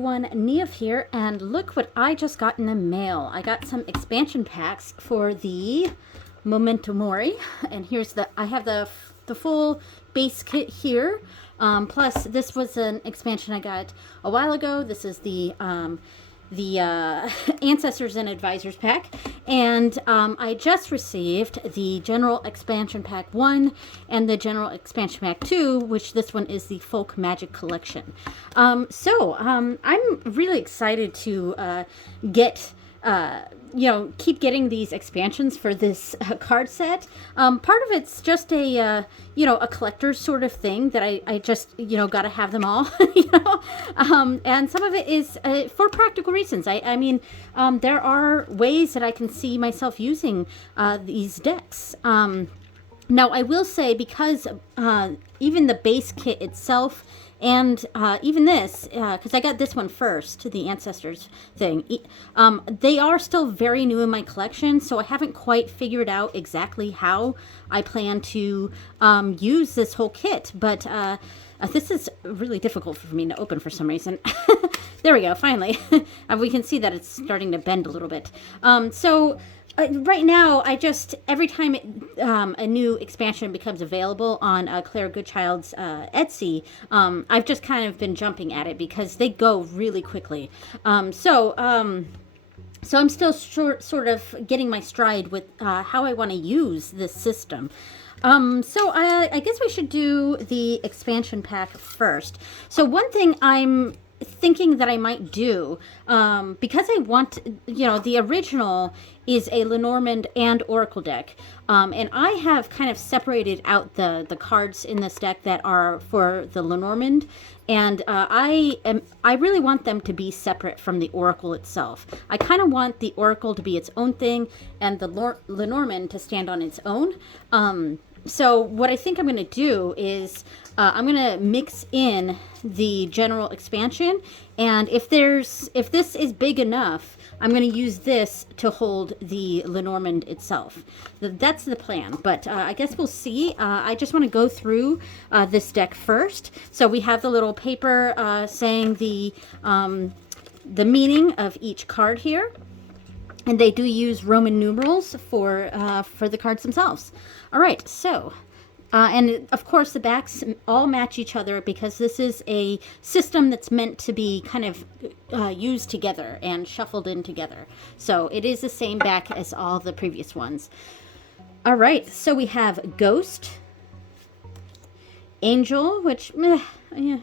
everyone, Neef here, and look what I just got in the mail. I got some expansion packs for the Momento Mori, and I have the full base kit here. Plus, this was an expansion I got a while ago. This is the Ancestors and Advisors pack, and I just received the General Expansion Pack 1 and the General Expansion Pack 2, which this one is the Folk Magic Collection. I'm really excited to keep getting these expansions for this card set. Part of it's just a collector's sort of thing that I just, got to have them all, and some of it is for practical reasons. I mean, there are ways that I can see myself using these decks. Now, I will say, because even the base kit itself and even this, because I got this one first, the Ancestors thing, they are still very new in my collection, so I haven't quite figured out exactly how I plan to use this whole kit, but this is really difficult for me to open for some reason. There we go, finally. We can see that it's starting to bend a little bit. Right now, every time a new expansion becomes available on Claire Goodchild's Etsy, I've just kind of been jumping at it because they go really quickly. So I'm still sort of getting my stride with how I want to use this system. I guess we should do the expansion pack first. So one thing I'm thinking that I might do, because I want, the original is a Lenormand and Oracle deck, and I have kind of separated out the cards in this deck that are for the Lenormand, and I really want them to be separate from the Oracle itself. I kind of want the Oracle to be its own thing and the Lenormand to stand on its own. So what I think I'm going to do is I'm going to mix in the general expansion, and if this is big enough, I'm going to use this to hold the Lenormand itself. That's the plan, but I guess we'll see. I just want to go through this deck first. So we have the little paper saying the meaning of each card here. And they do use Roman numerals for the cards themselves. All right, so, and of course the backs all match each other because this is a system that's meant to be kind of used together and shuffled in together. So it is the same back as all the previous ones. All right, so we have Ghost, Angel, which, yeah.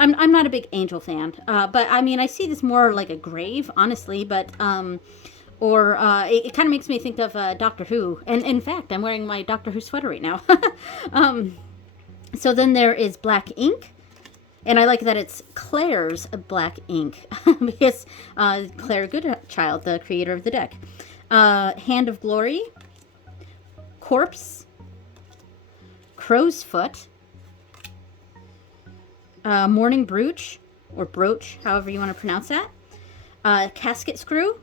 I'm not a big Angel fan, but I mean, I see this more like a grave, honestly, but, it kind of makes me think of Doctor Who, and in fact, I'm wearing my Doctor Who sweater right now. So then there is Black Ink, and I like that it's Claire's Black Ink, because Claire Goodchild, the creator of the deck. Hand of Glory, Corpse, Crow's Foot, Morning Brooch, or Brooch, however you want to pronounce that. Casket Screw.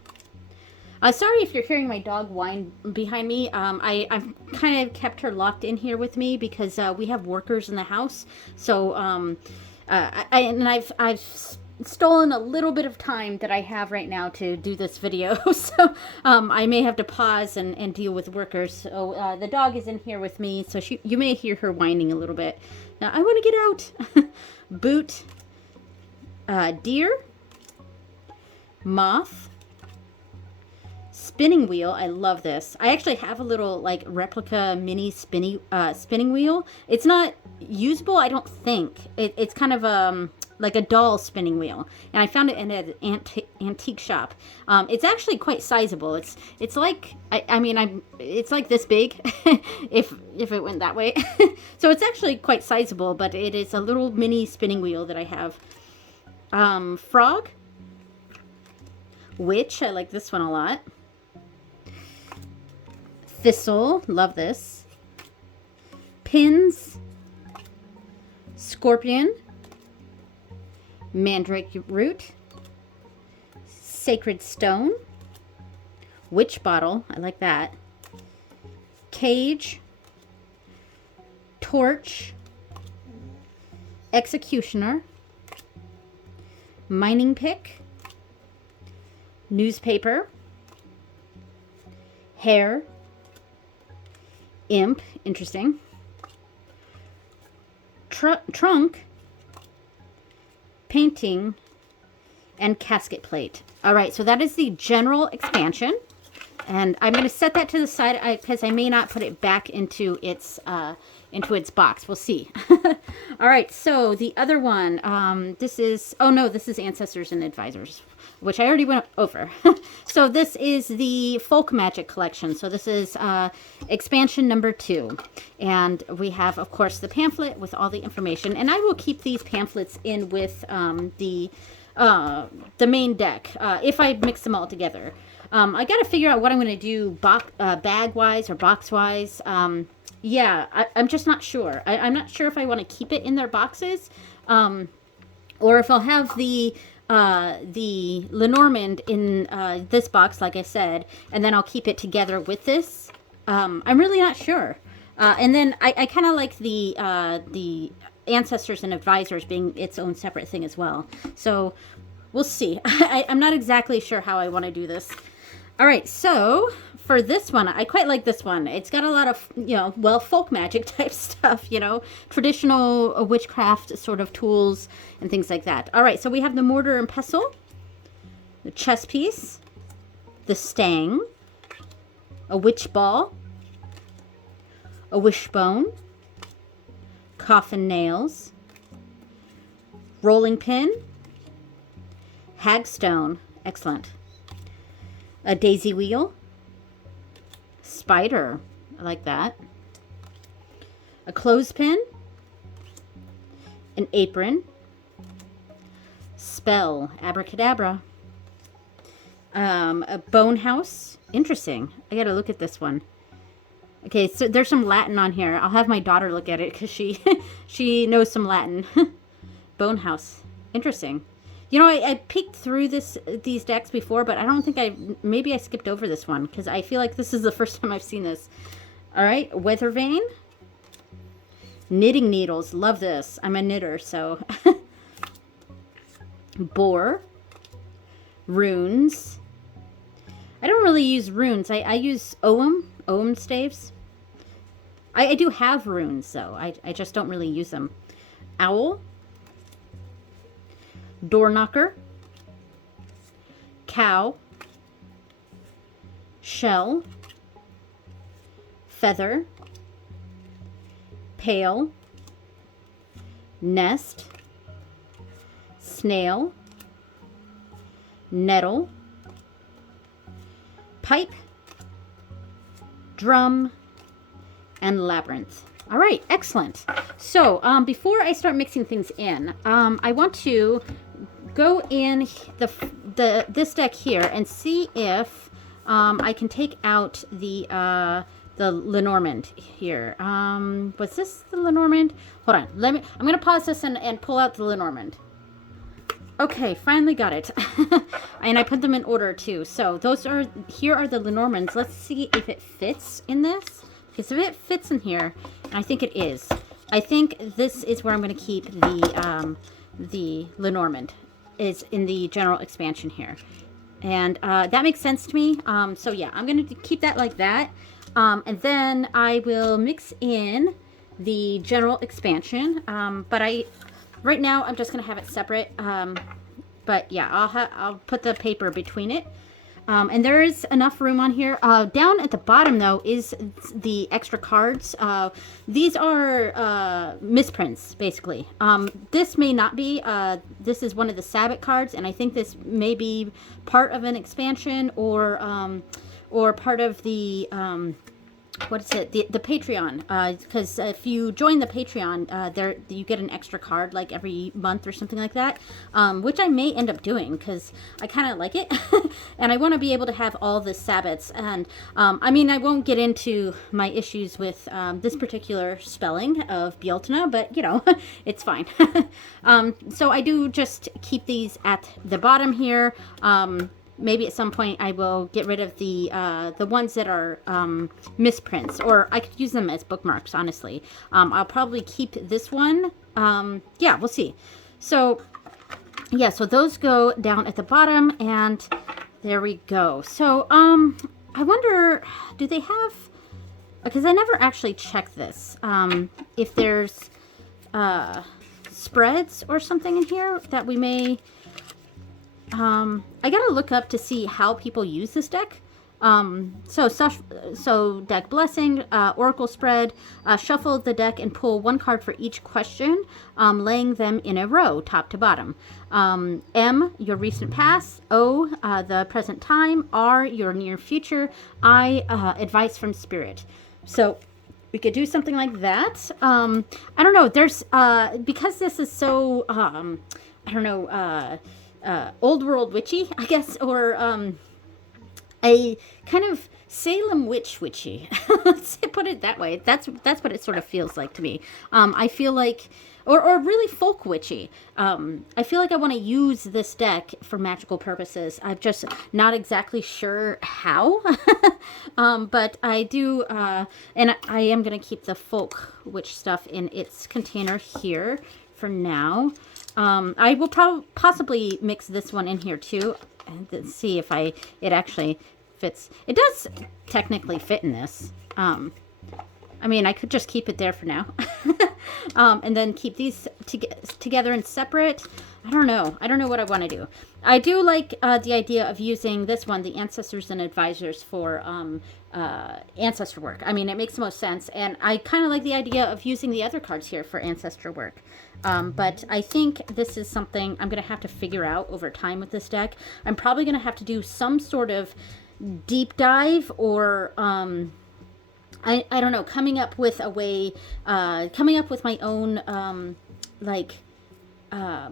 Sorry if you're hearing my dog whine behind me. I've kind of kept her locked in here with me because we have workers in the house. So I've stolen a little bit of time that I have right now to do this video. So I may have to pause and deal with workers. So the dog is in here with me, so you may hear her whining a little bit. Now, I want to get out. Boot, Deer, Moth, Spinning Wheel. I love this. I actually have a little like replica mini spinning wheel. It's not usable, I don't think. It's kind of like a doll spinning wheel, and I found it in an antique shop. It's actually quite sizable. It's like it's like this big, if it went that way. So it's actually quite sizable, but it is a little mini spinning wheel that I have. Frog, Witch. I like this one a lot. Thistle, love this. Pins, Scorpion, Mandrake Root, Sacred Stone, Witch Bottle, I like that. Cage, Torch, Executioner, mining pick, newspaper, hair, imp, interesting, trunk, painting, and casket plate. All right, so that is the general expansion. And I'm going to set that to the side because I may not put it back into its box. We'll see. All right, so the other one, this is, oh no, this is Ancestors and Advisors, which I already went over. So this is the Folk Magic Collection. So this is expansion number 2. And we have, of course, the pamphlet with all the information. And I will keep these pamphlets in with the main deck if I mix them all together. I got to figure out what I'm going to do bag-wise or box-wise. Yeah, I'm just not sure. I'm not sure if I want to keep it in their boxes or if I'll have the Lenormand in this box, like I said, and then I'll keep it together with this. I'm really not sure. And then I kind of like the Ancestors and Advisors being its own separate thing as well. So we'll see. I'm not exactly sure how I want to do this. All right, so for this one, I quite like this one. It's got a lot of, well, folk magic type stuff, traditional witchcraft sort of tools and things like that. All right, so we have the mortar and pestle, the chess piece, the stang, a witch ball, a wishbone, coffin nails, rolling pin, hagstone, excellent, a daisy wheel, spider, I like that, a clothespin, an apron, spell, abracadabra, a bone house, interesting, I gotta look at this one. Okay, so there's some Latin on here. I'll have my daughter look at it because she knows some Latin. Bone house, interesting. I peeked through these decks before, but I don't think maybe I skipped over this one because I feel like this is the first time I've seen this. All right, weather vane, knitting needles, love this. I'm a knitter, so. Boar, runes. I don't really use runes. I use Ogham staves. I do have runes, though. I just don't really use them. Owl, door knocker, cow, shell, feather, pail, nest, snail, nettle, pipe, drum, and labyrinth. All right, excellent. So before I start mixing things in, I want to go in this deck here and see if I can take out the Lenormand here. Was this the Lenormand? Hold on. I'm gonna pause this and pull out the Lenormand. Okay, finally got it. And I put them in order too. So here are the Lenormands. Let's see if it fits in this. Because if it fits in here, and I think it is, I think this is where I'm going to keep the Lenormand, is in the general expansion here. And that makes sense to me. So yeah, I'm going to keep that like that. And then I will mix in the general expansion. But right now I'm just going to have it separate. But yeah, I'll put the paper between it. And there is enough room on here. Down at the bottom, though, is the extra cards. These are misprints, basically. This may not be. This is one of the Sabbath cards, and I think this may be part of an expansion or part of the... what is it? The Patreon, because if you join the Patreon, you get an extra card like every month or something like that, which I may end up doing because I kind of like it, and I want to be able to have all the Sabbats. And I mean, I won't get into my issues with this particular spelling of Bealtana, but it's fine. So I do just keep these at the bottom here. Maybe at some point I will get rid of the ones that are misprints, or I could use them as bookmarks, honestly. I'll probably keep this one. Yeah, we'll see. So yeah, so those go down at the bottom, and there we go. So, I wonder, do they have, because I never actually checked this, if there's spreads or something in here that we may, I gotta look up to see how people use this deck. So deck blessing, oracle spread, shuffle the deck and pull one card for each question, laying them in a row, top to bottom. M, your recent past. O, the present time. R, your near future. I, advice from spirit. So we could do something like that. I don't know. There's, because this is so, I don't know, old world witchy, I guess, or, a kind of Salem witchy. Let's put it that way. That's what it sort of feels like to me. I feel like, or really folk witchy. I feel like I want to use this deck for magical purposes. I'm just not exactly sure how, but I do, and I am going to keep the folk witch stuff in its container here for now. I will possibly mix this one in here too, and see if it actually fits. It does technically fit in this. I mean, I could just keep it there for now. And then keep these together and separate. I don't know. I don't know what I want to do. I do like the idea of using this one, the Ancestors and Advisors, for ancestor work. I mean, it makes the most sense. And I kind of like the idea of using the other cards here for ancestor work. But I think this is something I'm going to have to figure out over time with this deck. I'm probably going to have to do some sort of deep dive, or I don't know, coming up with a way, coming up with my own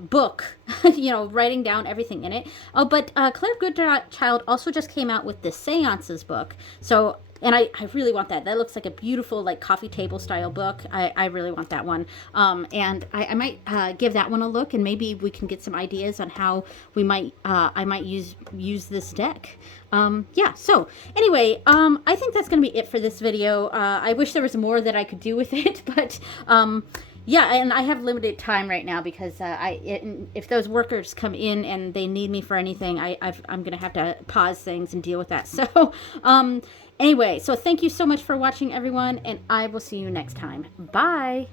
book, you know, writing down everything in it. Oh, but Claire Goodchild also just came out with the Seances book. So, and I really want that. That looks like a beautiful, like, coffee table style book. I really want that one. And I might give that one a look, and maybe we can get some ideas on how we might, I might use this deck. Yeah, so anyway, I think that's going to be it for this video. I wish there was more that I could do with it, but, yeah, and I have limited time right now because if those workers come in and they need me for anything, I'm going to have to pause things and deal with that. So, anyway, so thank you so much for watching, everyone, and I will see you next time. Bye!